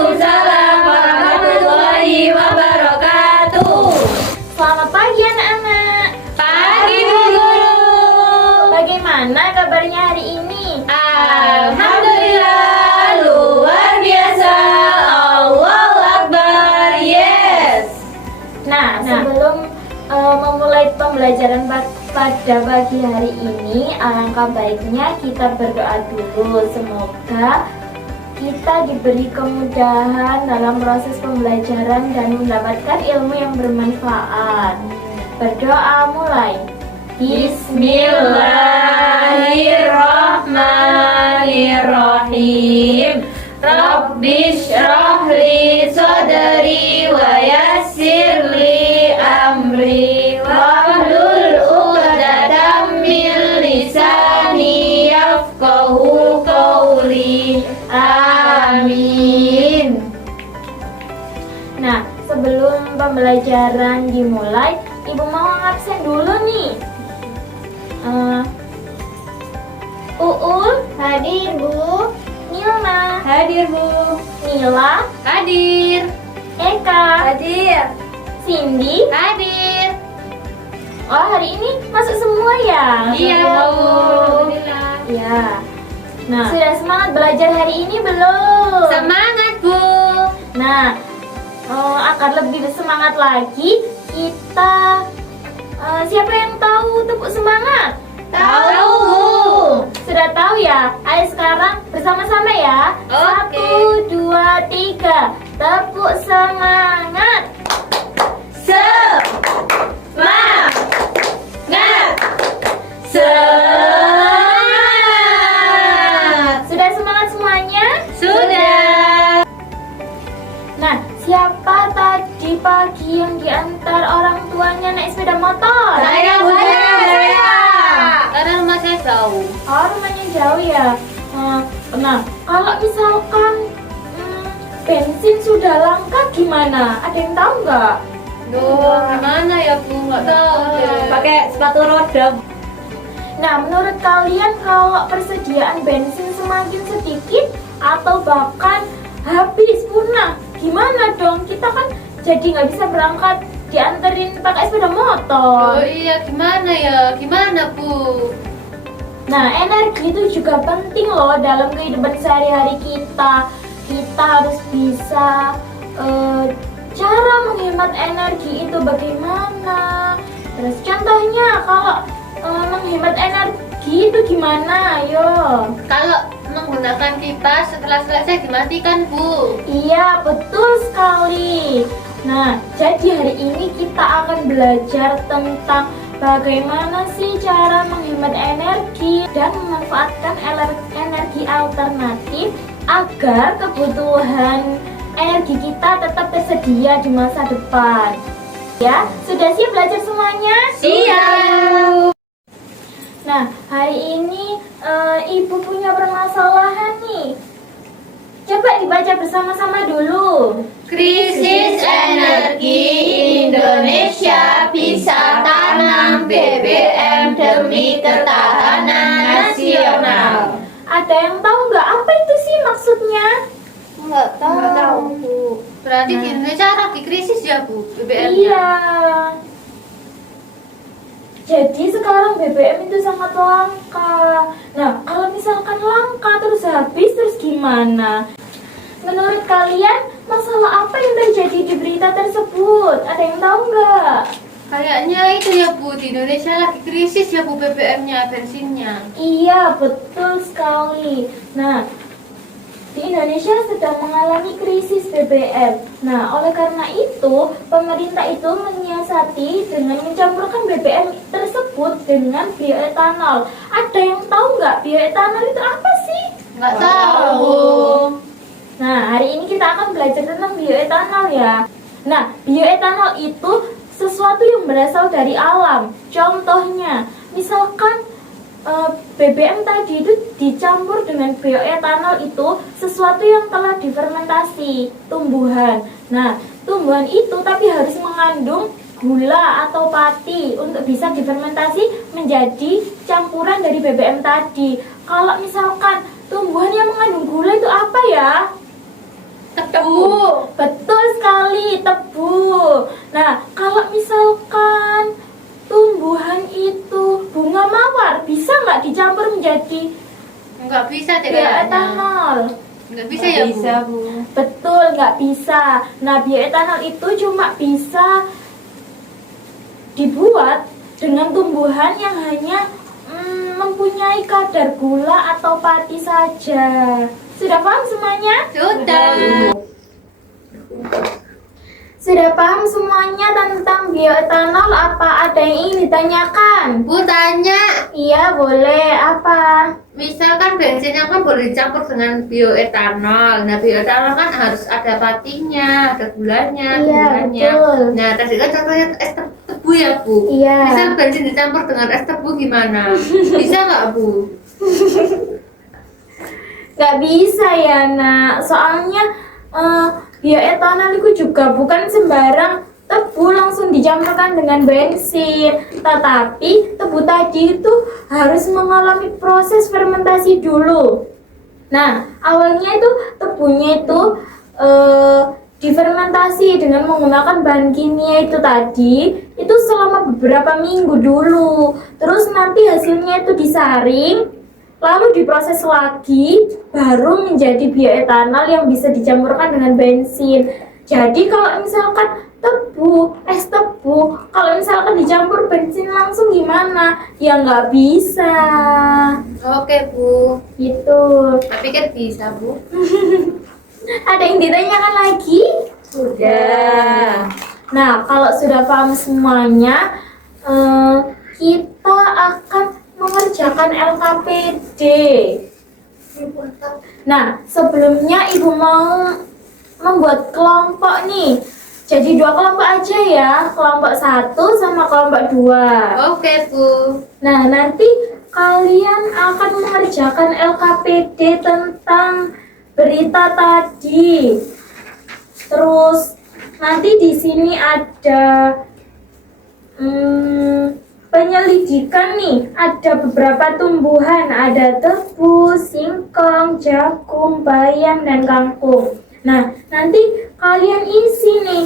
Waalaikumsalam warahmatullahi wabarakatuh. Selamat pagi anak-anak. Pagi Bu Guru. Bagaimana kabarnya hari ini? Alhamdulillah luar biasa. Allahu Akbar. Yes. Nah, sebelum memulai pembelajaran pada pagi hari ini, alangkah baiknya kita berdoa dulu. Semoga kita diberi kemudahan dalam proses pembelajaran dan mendapatkan ilmu yang bermanfaat. Berdoa mulai. Bismillahirrahmanirrahim. Rabbishrah li sadri wa yassir li amri wahlul 'uqdatam min lisani yafqahu qawli. Amin. Nah, sebelum pembelajaran dimulai, Ibu mau ngabsen dulu nih. Uul Hadir Bu. Nilma, Hadir Bu. Nila, Hadir. Eka, Hadir. Cindy. Hadir. Oh, hari ini masuk semua ya? Iya Bu. Alhamdulillah. Ya. Nah, sudah semangat belajar hari ini belum? Semangat Bu. Nah, agar lebih bersemangat lagi, kita siapa yang tahu tepuk semangat? Tahu Bu. Sudah tahu ya? Ayo sekarang bersama-sama ya. Oke. 1, 2, 3. Tepuk semangat. Semangat. Sudah semangat semuanya? Sudah. Nah, siapa tadi pagi yang diantar orang tuanya naik sepeda motor? Saya Bu. Karena rumah saya jauh. Oh, rumahnya jauh ya. Nah, kalau misalkan bensin sudah langka gimana? Ada yang tahu nggak? Duh, gimana ya Bu? Nggak tahu deh. Pakai sepatu roda. Nah, menurut kalian kalau persediaan bensin semakin sedikit atau bahkan habis punah, gimana dong? Kita kan jadi nggak bisa berangkat dianterin pakai sepeda motor. Oh iya, gimana ya? Gimana Bu? Nah, energi itu juga penting loh dalam kehidupan sehari-hari kita. Kita harus bisa cara menghemat energi itu bagaimana. Terus contohnya kalau menghemat energi itu gimana? Ayo. Kalau menggunakan kipas setelah selesai dimatikan Bu. Iya, betul sekali. Nah, jadi hari ini kita akan belajar tentang bagaimana sih cara menghemat energi dan memanfaatkan energi alternatif agar kebutuhan energi kita tetap tersedia di masa depan. Ya, sudah siap belajar semuanya? Siap. Nah, hari ini Ibu punya permasalahan nih. Coba dibaca bersama-sama dulu. Krisis energi Indonesia bisa tanam BBM demi ketahanan nasional. Ada yang tahu nggak apa itu sih maksudnya? Nggak tahu Bu. Berarti di Indonesia lagi krisis ya Bu BBM-nya? Iya. Jadi sekarang BBM itu sangat langka. Nah, kalau misalkan langka terus habis terus gimana? Menurut kalian masalah apa yang terjadi di berita tersebut? Ada yang tahu nggak? Kayaknya itu ya Bu, di Indonesia lagi krisis ya Bu BBM-nya, bensinnya. Iya, betul sekali. Nah, di Indonesia sedang mengalami krisis BBM. Nah, oleh karena itu, pemerintah itu menyiasati dengan mencampurkan BBM tersebut dengan bioetanol. Ada yang tahu nggak bioetanol itu apa sih? Nggak tahu. Nah, hari ini kita akan belajar tentang bioetanol ya. Nah, bioetanol itu sesuatu yang berasal dari alam. Contohnya, misalkan BBM tadi itu dicampur dengan bioetanol itu sesuatu yang telah difermentasi tumbuhan. Nah, tumbuhan itu tapi harus mengandung gula atau pati untuk bisa difermentasi menjadi campuran dari BBM tadi. Kalau misalkan tumbuhan yang mengandung gula itu apa ya? Tebu. tebu. Nah, kalau misalkan tumbuhan itu bunga mawar, bisa nggak dicampur menjadi Nggak bisa deh bioetanol? Nggak bisa ya, Bu? Bisa, Bu. Betul, nggak bisa. Nah, bioetanol itu cuma bisa dibuat dengan tumbuhan yang hanya mempunyai kadar gula atau pati saja. Sudah paham semuanya? Sudah. Sudah paham semuanya tentang bioetanol? Apa ada yang ingin ditanyakan? Bu tanya, Iya, boleh. Apa? misalkan bensinnya kan boleh dicampur dengan bioetanol. Nah, bioetanol kan harus ada patinya, ada gulanya, Iya, gulanya. betul. Nah, tadi kan contohnya es tebu ya, Bu. Iya. Misal bensin dicampur dengan es tebu gimana? Bisa nggak, Bu? Gak bisa ya, nak. Soalnya bioetanol itu juga bukan sembarang tebu langsung dicampurkan dengan bensin, tetapi tebu tadi itu harus mengalami proses fermentasi dulu. Nah, awalnya itu tebunya itu difermentasi dengan menggunakan bahan kimia itu tadi, itu selama beberapa minggu dulu. Terus nanti hasilnya itu disaring, lalu diproses lagi, baru menjadi bioetanol yang bisa dicampurkan dengan bensin. Jadi kalau misalkan es tebu, kalau misalkan dicampur bensin langsung gimana? Ya nggak bisa. Oke, Bu. Gitu. Saya pikir bisa, Bu. Ada yang ditanyakan lagi? Sudah. Nah, kalau sudah paham semuanya, kita akan mengerjakan LKPD. Nah, sebelumnya Ibu mau membuat kelompok nih. Jadi 2 kelompok aja ya, kelompok 1 sama kelompok 2. Oke, Bu. Nah, nanti kalian akan mengerjakan LKPD tentang berita tadi. Terus nanti di sini ada penyelidikan nih, ada beberapa tumbuhan, ada tebu, singkong, jagung, bayam, dan kangkung. Nah, nanti kalian isi nih,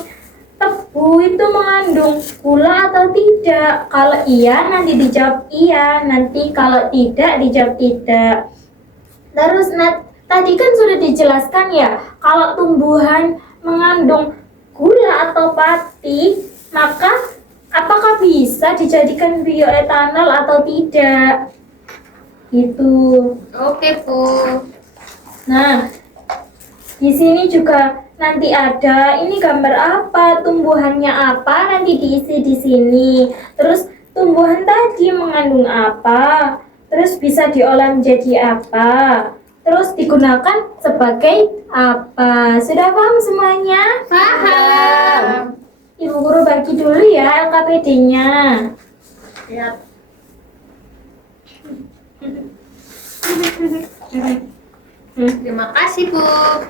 tebu itu mengandung gula atau tidak. Kalau iya, nanti dijawab iya, nanti kalau tidak, dijawab tidak. Terus tadi kan sudah dijelaskan ya, kalau tumbuhan mengandung gula atau pati, maka apakah bisa dijadikan bioetanol atau tidak? Gitu. Oke, Bu. Nah, di sini juga nanti ada ini gambar apa, tumbuhannya apa, nanti diisi di sini. Terus tumbuhan tadi mengandung apa? Terus bisa diolah menjadi apa? Terus digunakan sebagai apa? Sudah paham semuanya? Paham. Ibu guru bagi dulu ya LKPD-nya. Siap. Terima kasih, Bu.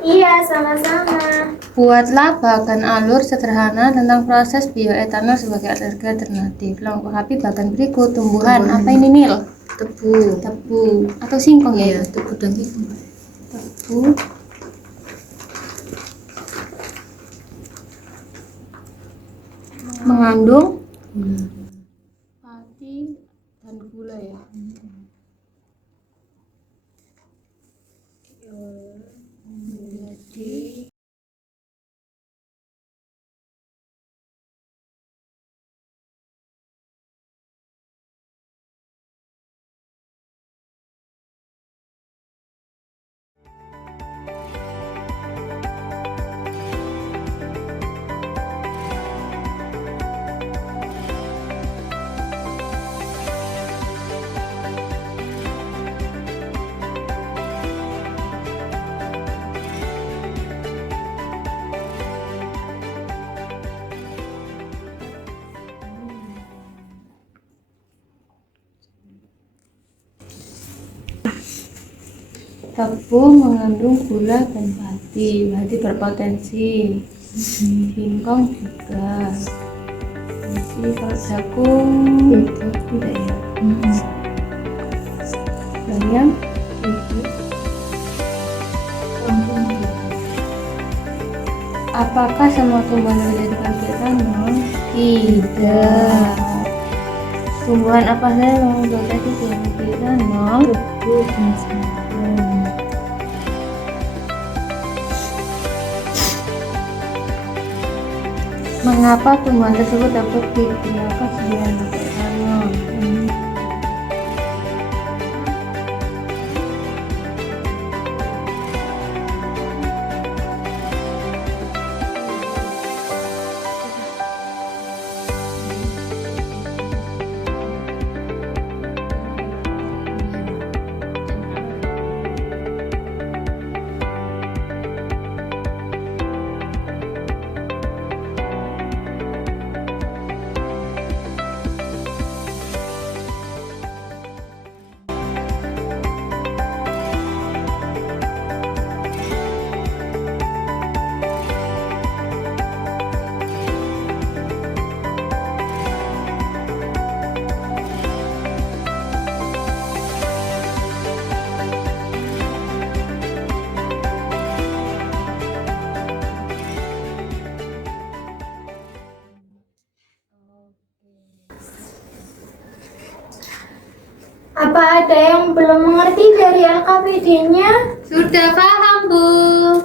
Iya, sama-sama. Buatlah bagan alur sederhana tentang proses bioetanol sebagai energi alternatif. Lengkapi bagan berikut. Tumbuhan. Apa ini, Nil? Tebu. Tebu atau singkong ya? Iya, tebu dan singkong. Tebu. Mengandung pati dan gula ya. Jadi tebu mengandung gula dan pati, berarti berpotensi. Singkong juga. Jadi kalau jagung tidak ya. Bayam Apakah semua tumbuhan dapat dijadikan bioetanol? Tidak. Tumbuhan apa saja yang memproduksi bioetanol? Betul, Mas Martin. Mengapa tumbuhan tersebut dapat digunakan sebagai bioetanol? Apa ada yang belum mengerti dari LKPD-nya? Sudah paham, Bu.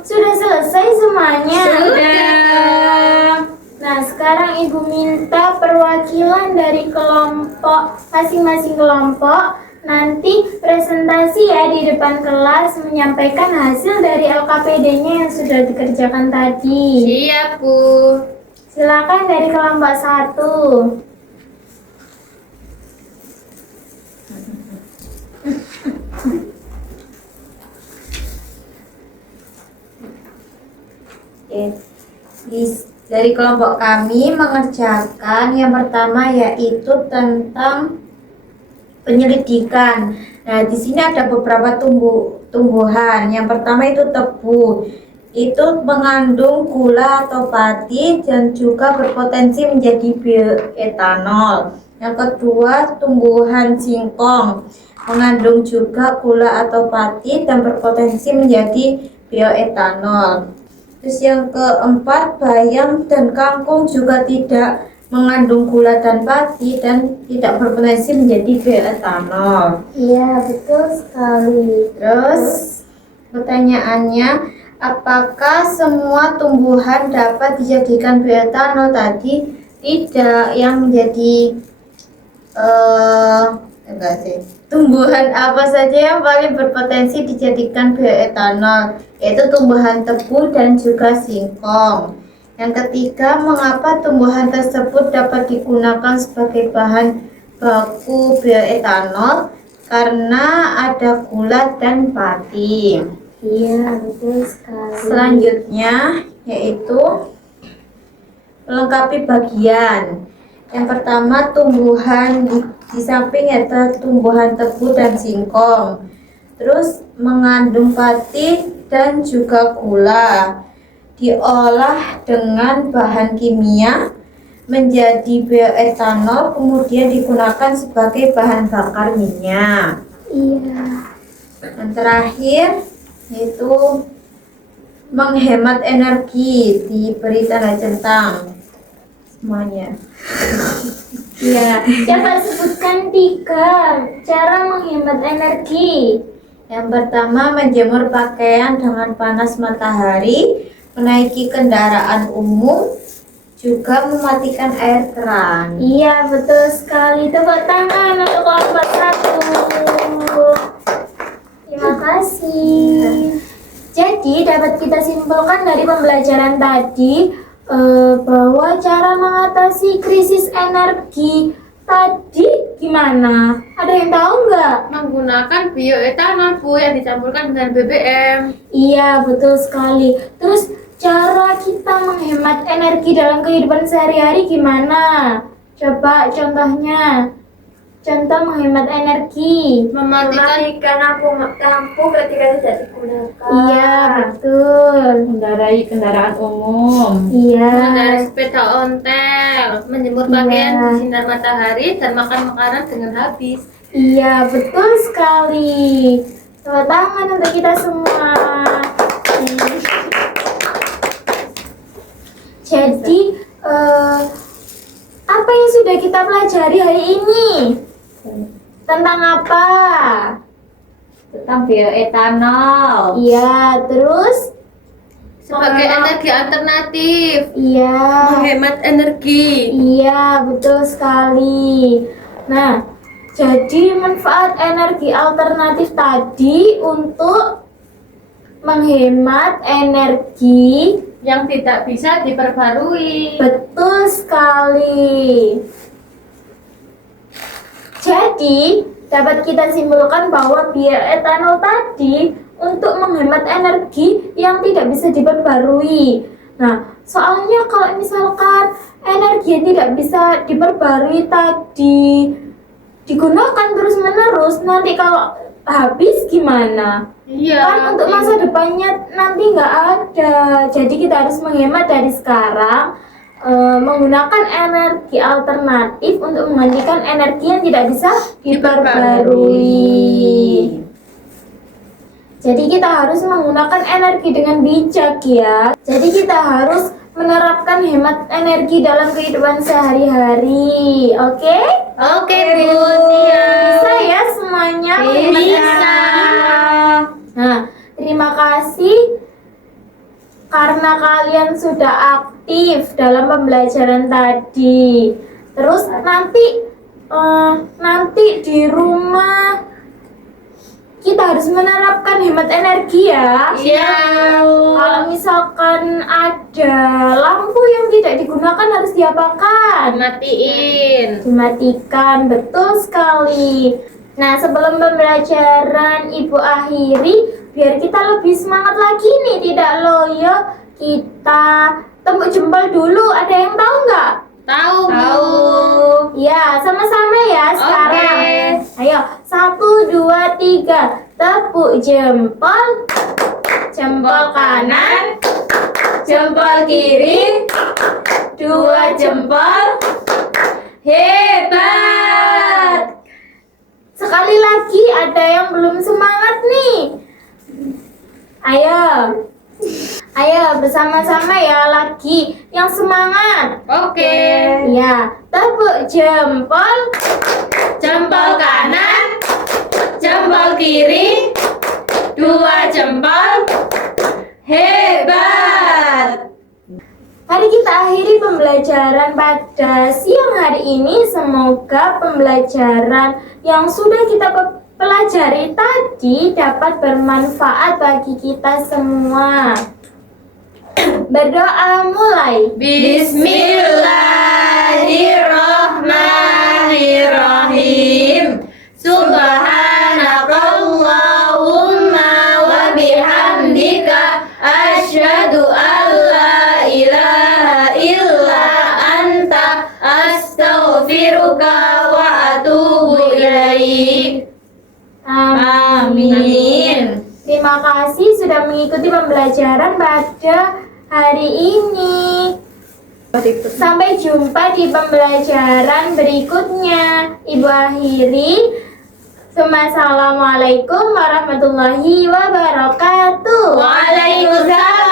Sudah selesai semuanya? Sudah. Nah, sekarang Ibu minta perwakilan dari kelompok, masing-masing kelompok nanti presentasi ya di depan kelas menyampaikan hasil dari LKPD-nya yang sudah dikerjakan tadi. Siap, Bu. Silakan dari kelompok 1. Dari kelompok kami mengerjakan yang pertama yaitu tentang penyelidikan. Nah, di sini ada beberapa tumbuhan. Yang pertama itu tebu. Itu mengandung gula atau pati dan juga berpotensi menjadi bioetanol. Yang kedua, tumbuhan singkong. Mengandung juga gula atau pati dan berpotensi menjadi bioetanol. Terus yang keempat, bayam dan kangkung juga tidak mengandung gula dan pati dan tidak berpotensi menjadi bioetanol. Iya, betul sekali. Terus pertanyaannya, apakah semua tumbuhan dapat dijadikan bioetanol? Tadi tidak. Yang menjadi tumbuhan apa saja yang paling berpotensi dijadikan bioetanol? Yaitu tumbuhan tebu dan juga singkong. Yang ketiga, mengapa tumbuhan tersebut dapat digunakan sebagai bahan baku bioetanol? Karena ada gula dan pati. Iya, betul sekali. Selanjutnya yaitu melengkapi bagian. Yang pertama, tumbuhan di samping ada tumbuhan tebu dan singkong. Terus mengandung pati dan juga gula. Diolah dengan bahan kimia menjadi bioetanol, kemudian digunakan sebagai bahan bakar minyak. Iya. Yang terakhir yaitu menghemat energi, diberi tanda centang semuanya. Iya. Coba sebutkan 3 cara menghemat energi. Yang pertama, menjemur pakaian dengan panas matahari, menaiki kendaraan umum, juga mematikan air keran. Iya, betul sekali. Tepuk tangan untuk kelompok 1. Terima kasih. Jadi dapat kita simpulkan dari pembelajaran tadi bahwa cara mengatasi krisis energi tadi gimana? Ada yang tahu nggak? Menggunakan bioetanol, Bu, yang dicampurkan dengan BBM. Iya, betul sekali. Terus cara kita menghemat energi dalam kehidupan sehari-hari gimana? Coba contohnya. Contoh menghemat energi. Mematikan lampu ketika tidak digunakan. Iya, betul. Mengendarai kendaraan umum. Iya. mengendarai sepeda ontel, menjemur pakaian Iya. di sinar matahari, dan makan makanan dengan habis. Iya, betul sekali. Tepuk tangan untuk kita semua. Jadi apa yang sudah kita pelajari hari ini? Tentang apa? Tentang bioetanol. Iya, terus? Sebagai energi alternatif, Iya. menghemat energi. Iya, betul sekali. Nah, jadi manfaat energi alternatif tadi untuk menghemat energi. Yang tidak bisa diperbarui. Betul sekali. Jadi, dapat kita simpulkan bahwa bioetanol tadi untuk menghemat energi yang tidak bisa diperbarui. Nah, soalnya kalau misalkan energi yang tidak bisa diperbarui tadi digunakan terus-menerus, nanti kalau habis gimana? Iya. Kan untuk masa depannya nanti nggak ada. Jadi kita harus menghemat dari sekarang, menggunakan energi alternatif untuk menggantikan energi yang tidak bisa diperbarui. Jadi kita harus menggunakan energi dengan bijak ya. Jadi kita harus menerapkan hemat energi dalam kehidupan sehari-hari. Oke? Oke, Bu. Siap. Bisa ya semuanya? Bisa. Nah, terima kasih karena kalian sudah aktif dalam pembelajaran tadi. Terus nanti di rumah kita harus menerapkan hemat energi ya. Iya. Kalau misalkan ada lampu yang tidak digunakan harus diapakan? Matiin. Dimatikan, betul sekali. Nah, sebelum pembelajaran Ibu akhiri, biar kita lebih semangat lagi nih, tidak loyo, kita tepuk jempol dulu. Ada yang tahu nggak? Tahu, Bu. Ya, sama-sama ya sekarang. Oke. Ayo, 1, 2, 3, tepuk jempol. Jempol kanan, jempol kiri, 2 jempol. Hebat! Sekali lagi, ada yang belum semangat nih. Ayo bersama-sama ya lagi yang semangat. Oke. Ya, tepuk jempol. Jempol kanan, jempol kiri, 2 jempol. Hebat. Mari kita akhiri pembelajaran pada siang hari ini. Semoga pembelajaran yang sudah kita pelajari tadi dapat bermanfaat bagi kita semua. Berdoa mulai. Bismillahirrahmanirrahim. Subhanakallahumma wa bihamdika asyhadu an la ilaha illa anta astaghfiruka wa atubu ilaik. Amin. Terima kasih sudah mengikuti pembelajaran pada hari ini. Sampai jumpa di pembelajaran berikutnya. Ibu akhiri. Assalamualaikum warahmatullahi wabarakatuh. Waalaikumsalam